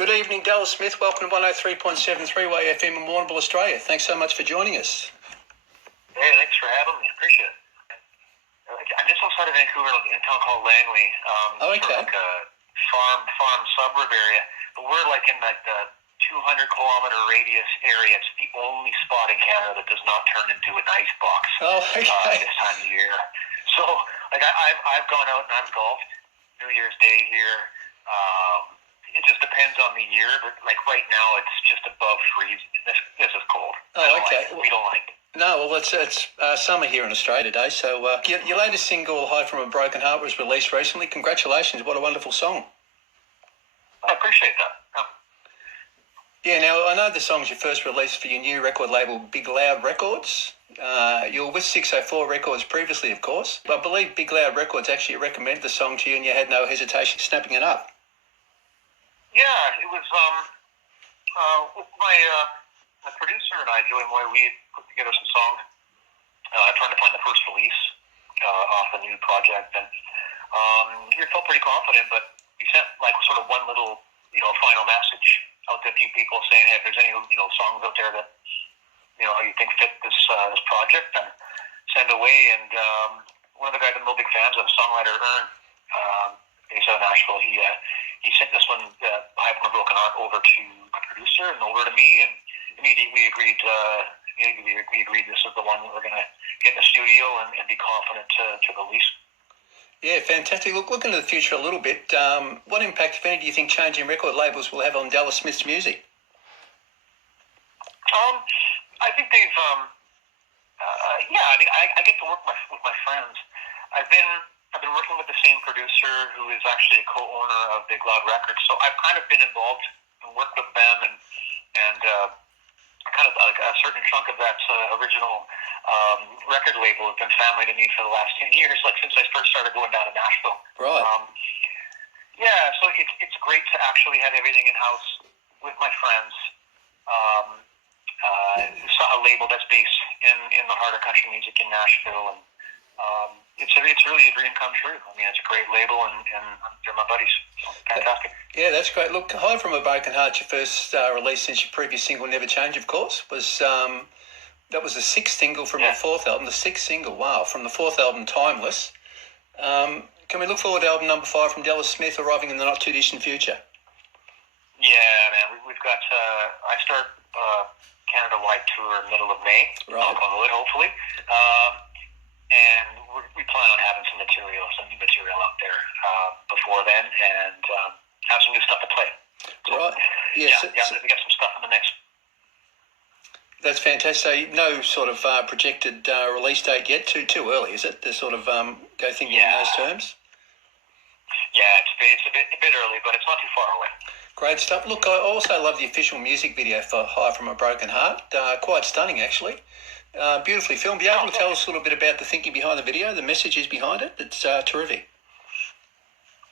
Good evening, Dallas Smith. Welcome to 103.7 3WAY-FM in Warrnambool, Australia. Thanks so much for joining us. Hey, thanks for having me. Appreciate it. I'm just outside of Vancouver in a town called Langley. Okay. Sort of like a farm suburb area. But we're like in like the 200-kilometer radius area. It's the only spot in Canada that does not turn into an ice box this time of year. So, like, I've gone out and I've golfed New Year's Day here. It just depends on the year, but like right now it's just above freezing. This is cold. We don't like it. No, well, it's summer here in Australia today. So your latest single, "Hide from a Broken Heart," was released recently. Congratulations! What a wonderful song. I appreciate that. Yeah. Now I know the song's your first release for your new record label, Big Loud Records. You were with 604 Records previously, of course. I believe Big Loud Records actually recommended the song to you, and you had no hesitation snapping it up. Yeah, it was with my producer and I, Joey Moy, we had put together some songs trying to find the first release off the new project, and we felt pretty confident, but we sent like sort of one little, final message out to a few people saying, hey, if there's any, songs out there that, you think fit this project, then send away. And one of the guys I'm real big fans of, songwriter Ern, based out of Nashville, he sent this one, "Hide from a Broken Heart," over to the producer and over to me, and immediately we agreed. We agreed this is the one that we're going to get in the studio and be confident to release. Yeah, fantastic. Looking to the future a little bit, what impact, if any, do you think changing record labels will have on Dallas Smith's music? I think they've. I get to work with my friends. I've been working with the same producer who is actually a co-owner of Big Loud Records, so I've kind of been involved and worked with them, and kind of like a certain chunk of that original record label has been family to me for the last 10 years, like since I first started going down to Nashville. Right. So it's great to actually have everything in-house with my friends. A label that's based in the heart of country music in Nashville, and it's really a dream come true. I mean, it's a great label, and they're my buddies. So, fantastic. Yeah, that's great. Look, "Hide from a Broken Heart," your first release since your previous single, "Never Change," of course, was that was the sixth single from your fourth album. The sixth single, wow, from the fourth album, "Timeless." Can we look forward to album number 5 from Dallas Smith arriving in the not too distant future? Yeah, man, we've got. I start Canada-wide tour middle of May. Right. Knock on wood, hopefully. And we plan on having some new material out there before then, and have some new stuff to play. So, right. We got some stuff in the mix. That's fantastic. So no sort of projected release date yet? Too early, is it, to sort of go thinking in those terms? Yeah, it's a bit early, but it's not too far away. Great stuff. Look, I also love the official music video for "Hide from a Broken Heart." Quite stunning, actually. Beautifully filmed. Be able to tell us a little bit about the thinking behind the video, the messages behind it? It's terrific.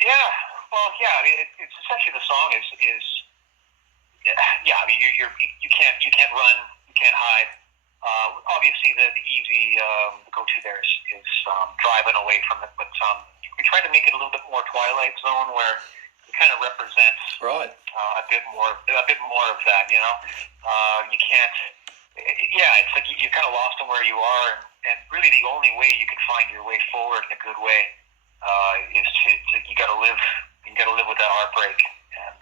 Yeah. Well, yeah. I mean, it's essentially the song is. I mean, you can't run, you can't hide. Obviously, the easy go-to there is driving away from it, but we tried to make it a little bit more Twilight Zone, where it kind of represents a bit more of that. You can't. Yeah, it's like you're kind of lost in where you are, and really the only way you can find your way forward in a good way is to you got to live with that heartbreak, and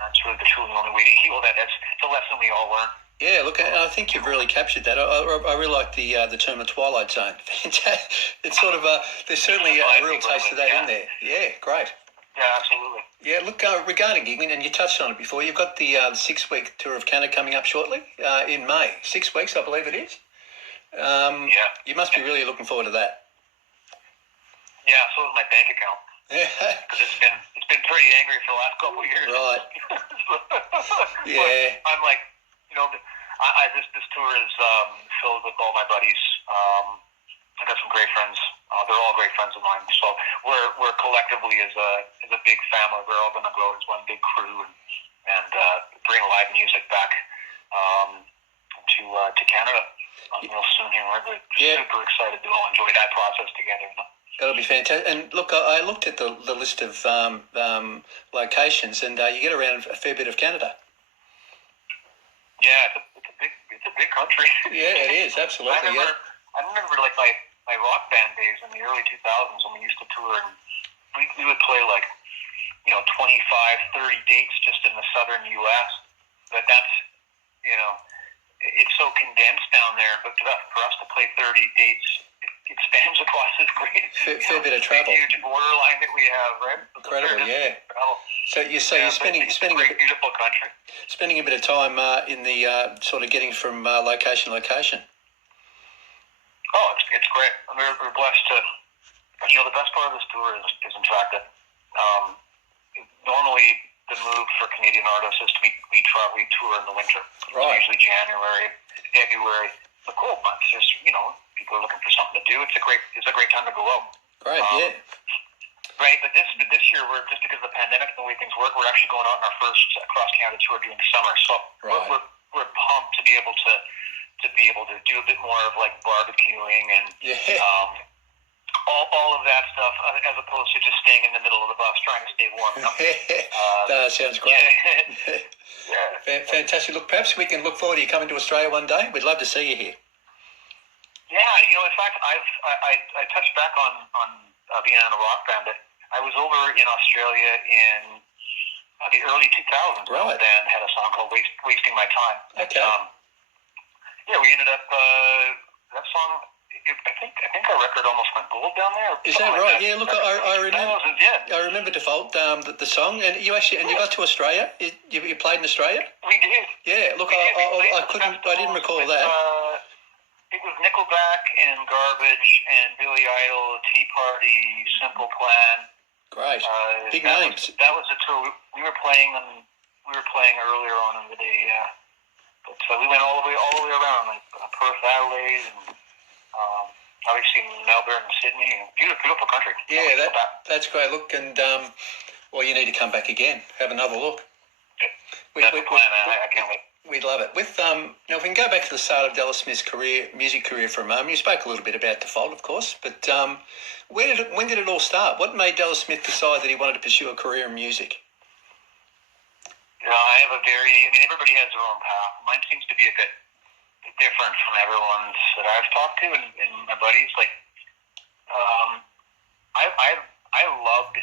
that's really the truly only way to heal that. It's a lesson we all learn. Yeah, look, I think you've really captured that. I really like the term "the Twilight Zone." It's sort of there's certainly a real taste of that in there. Yeah, great. Yeah, absolutely. Yeah, look, regarding gigging, and you touched on it before, you've got the 6-week tour of Canada coming up shortly in May. 6 weeks, I believe it is. You must be really looking forward to that. Yeah, so is my bank account. Because it's been pretty angry for the last couple of years. Right. Yeah. But I'm like, this tour is filled with all my buddies. I've got some great friends. They're all great friends of mine. So we're collectively as a big family. We're all going to go as one big crew and bring live music back to Canada real soon here. We're super excited to all enjoy that process together. That'll be fantastic. And look, I looked at the list of locations, and you get around a fair bit of Canada. Yeah, it's a big country. Yeah, it is, absolutely. I remember like my rock band days in the early 2000s when we used to tour, and we would play like 25, 30 dates just in the southern U.S. But that's it's so condensed down there. But for us to play 30 dates, it spans across this great fair bit of travel, huge borderline that we have, right? Incredible, yeah. So you're spending beautiful country. Spending a bit of time in the sort of getting from location to location. Oh, it's great. We're blessed to. The best part of this tour is in fact that normally the move for Canadian artists is we tour in the winter. Right. It's usually January, February, the cold months. There's people are looking for something to do. It's a great time to go out. Great, yeah. Right, but this year we're just because of the pandemic and the way things work, we're actually going out on our first cross Canada tour during the summer. So right. we're pumped to be able to do a bit more of like barbecuing and all of that stuff, as opposed to just staying in the middle of the bus trying to stay warm. That sounds great. Yeah. Fantastic. Look, perhaps we can look forward to you coming to Australia one day. We'd love to see you here. Yeah, in fact, I touched back on being in a rock band, but I was over in Australia in the early 2000s. Right. The band had a song called "Wasting My Time." Okay. We ended up that song. I think our record almost went gold down there. Is that right? Yeah. Look, I remember. Yeah. I remember Default, the song, and you got to Australia. You played in Australia. We did. Yeah. Look, I didn't recall that. It was Nickelback and Garbage and Billy Idol, Tea Party, Simple Plan. Great. Big names. That was the tour. We were playing earlier on in the day. Yeah. But we went all the way around, like Perth, Adelaide, and obviously Melbourne, Sydney. Beautiful country. Yeah, that's great. Look, and you need to come back again. Have another look. That's the plan, man. I can't wait. We'd love it. Now, if we can go back to the start of Dallas Smith's music career for a moment, you spoke a little bit about Default, of course, but when did it all start? What made Dallas Smith decide that he wanted to pursue a career in music? I have everybody has their own path. Mine seems to be a bit different from everyone's that I've talked to and my buddies. Like, I loved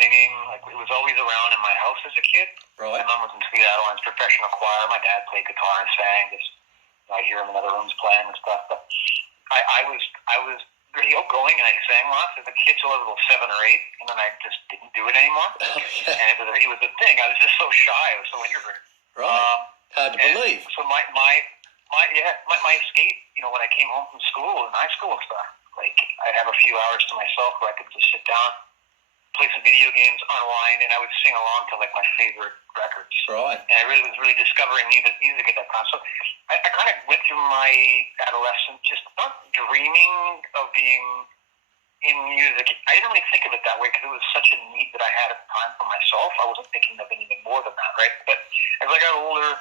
singing. Like, it was always around in my house as a kid. Right. My mom was in Sweet Adeline's professional choir. My dad played guitar and sang. I hear him in other rooms playing and stuff. But I was really outgoing and I sang lots as a kid till I was about 7 or 8, and then I just didn't do it anymore. Okay. And it was a thing. I was just so shy. I was so introverted. Right. Hard to believe. So my escape, when I came home from school and high school and stuff, like I'd have a few hours to myself where I could just sit down, play some video games, unwind, and I would sing along to like my favorite records. Right. And I really was discovering music at that time. So I kind of went through my adolescence just not dreaming of being in music. I didn't really think of it that way because it was such a need that I had at the time for myself. I wasn't thinking of anything more than that, right? But as I got older,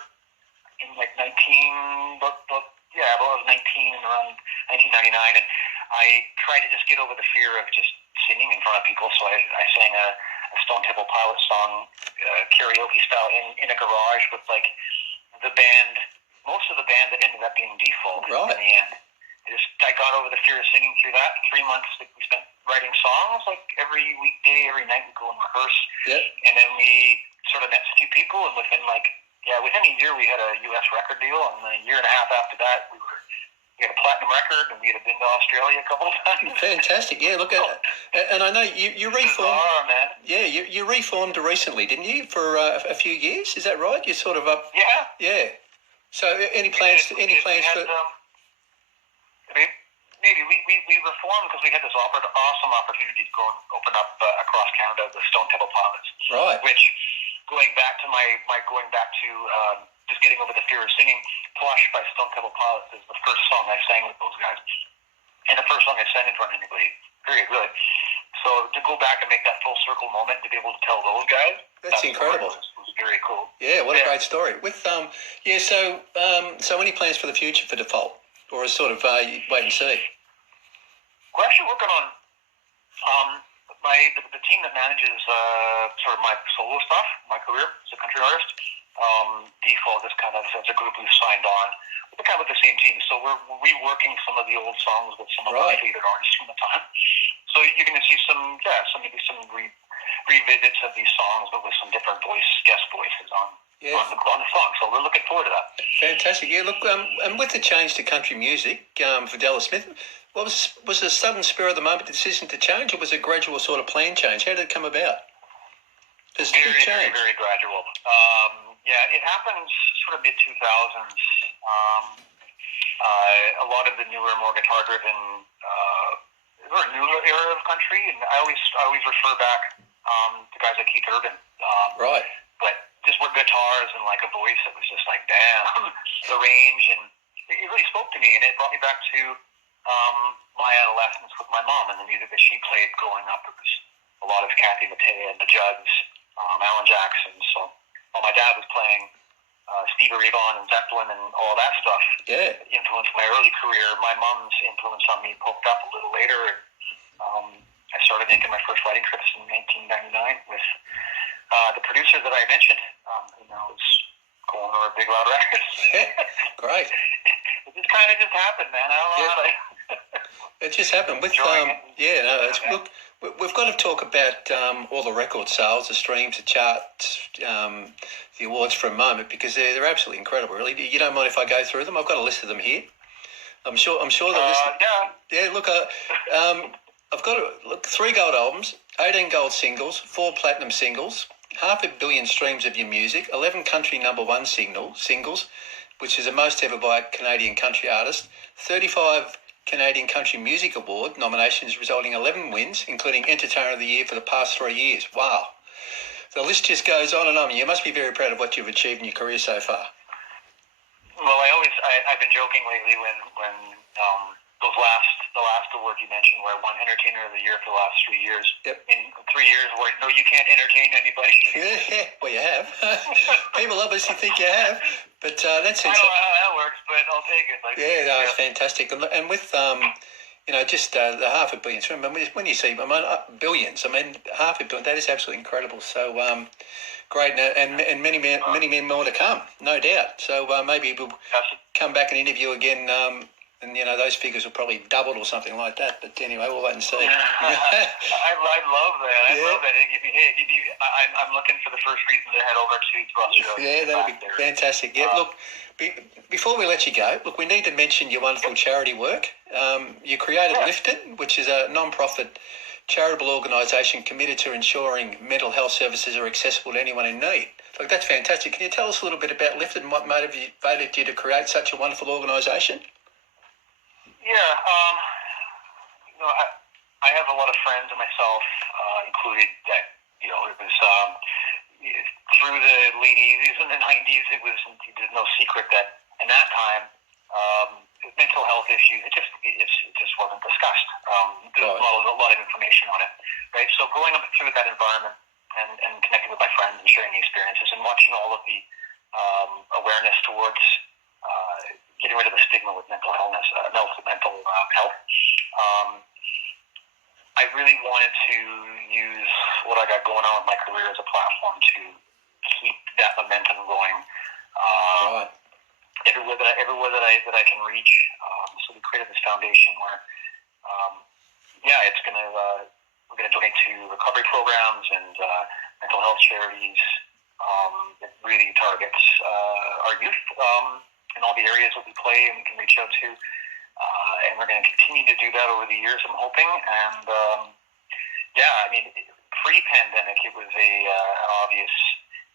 in like 19, about I was 19 around 1999, and I tried to just get over the fear of just singing in front of people. So I sang a Stone Temple Pilots song, karaoke style, in a garage with like the band, most of the band that ended up being Default in the end. I got over the fear of singing through that. 3 months that we spent writing songs, like every weekday, every night we'd go and rehearse. Yep. And then we sort of met a few people, and within a year we had a U.S. record deal, and a year and a half after that we had a platinum record, and we had been to Australia a couple of times. Fantastic, yeah. Look, and I know you reformed. Bizarre, man. Yeah, you reformed recently, didn't you? For a few years, is that right? You sort of up. Yeah. Yeah. So, any plans for? Maybe we reformed because we had this awesome opportunity to go and open up across Canada the Stone Temple Pilots. Right. Which, going back to just getting over the fear of singing, Plush by Stone Temple Pilots is the first song I sang with those guys, and the first song I sang in front of anybody. Period. Really. So to go back and make that full circle moment to be able to tell those guys, that's incredible. Was very cool. Yeah, what a great story. With so any plans for the future for Default, or is sort of wait and see? We're actually working on The team that manages sort of my solo stuff, my career as a country artist, default is kind of as a group who's signed on. We're kind of with the same team, so we're reworking some of the old songs with some of my favorite artists from the time. So you're going to see some revisits of these songs, but with some different guest voices on the song. So we're looking forward to that. Fantastic. Yeah, look, and with the change to country music for Della Smith, was it a sudden spur of the moment decision to change, or was it a gradual sort of plan change? How did it come about? Very gradual. It happened sort of mid-2000s. A lot of the newer, more guitar-driven, newer era of country, and I always refer back to guys like Keith Urban. Right. But just with guitars and like a voice that was just like, damn, the range, and it really spoke to me, and it brought me back to my adolescence with my mom and the music that she played growing up. It was a lot of Kathy Mattea and the Judds, Alan Jackson. So while my dad was playing Stevie Ray Vaughan and Zeppelin and all that stuff, influenced my early career, my mom's influence on me poked up a little later. I started making my first writing trips in 1999 with the producer that I mentioned, who now is going over Big Loud Records. Great. It just kind of happened, man. I don't know how to... It just happened with look, we've got to talk about all the record sales, the streams, the charts, the awards for a moment, because they're absolutely incredible. Really, you don't mind if I go through them? I've got a list of them here. I'm sure the list. Yeah. Look, I've got 3 gold albums, 18 gold singles, 4 platinum singles, 500 million streams of your music, 11 country number 1 singles, which is the most ever by a Canadian country artist, 35 Canadian Country Music Award nominations, resulting in 11 wins, including Entertainer of the Year for the past 3 years. Wow. The list just goes on and on. You must be very proud of what you've achieved in your career so far. Well, I've been joking lately when the last award you mentioned, where I won Entertainer of the Year for the last 3 years. Yep. In 3 years, where no, you can't entertain anybody. Yeah, well, you have. People obviously think you have, but that's. I don't know how that works, but I'll take it. It's fantastic, and with just the 500 million. Remember, when you see billions, 500 billion, that is absolutely incredible. So great, and many men more to come, no doubt. So maybe we'll come back and interview again. And those figures will probably double or something like that. But anyway, we'll wait and see. I love that. I love that. I'm looking for the first reason to head over to Australia. Yeah, that'll be fantastic. Yeah, look, before we let you go, we need to mention your wonderful charity work. You created Lifted, which is a non-profit charitable organisation committed to ensuring mental health services are accessible to anyone in need. Look, that's fantastic. Can you tell us a little bit about Lifted and what motivated you to create such a wonderful organisation? Yeah, I have a lot of friends and myself included that, it was through the late 80s and the 90s, there's no secret that in that time, mental health issues, it just wasn't discussed. There's a lot of information on it, right? So growing up through that environment and connecting with my friends and sharing the experiences and watching all of the awareness towards getting rid of the stigma with mental illness, mental health. I really wanted to use what I got going on with my career as a platform to keep that momentum going everywhere that I can reach. So we created this foundation where, we're gonna donate to recovery programs and mental health charities. It really targets our youth. In all the areas that we play and we can reach out to. And we're going to continue to do that over the years, I'm hoping. And, pre-pandemic, it was an obvious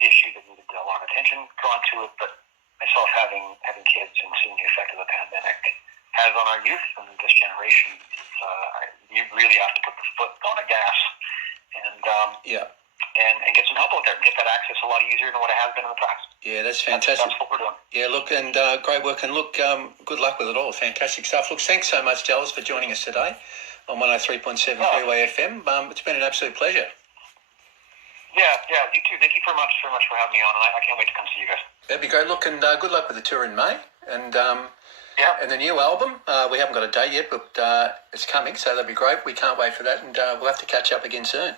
issue that needed a lot of attention drawn to it. But myself having kids and seeing the effect of the pandemic has on our youth and this generation, you really have to put the foot on the gas. And, and get some help out there, get that access a lot easier than what it has been in the past. Yeah, that's fantastic. That's what we're doing. Yeah, look, and great work, and look, good luck with it all. Fantastic stuff. Look, thanks so much, Dallas, for joining us today on 103.7 3WAY-FM. It's been an absolute pleasure. Yeah, you too. Thank you very much for having me on, and I can't wait to come see you guys. That'd be great. Look, and good luck with the tour in May, and Yeah. And the new album, we haven't got a date yet, but it's coming, so that'll be great. We can't wait for that, and we'll have to catch up again soon.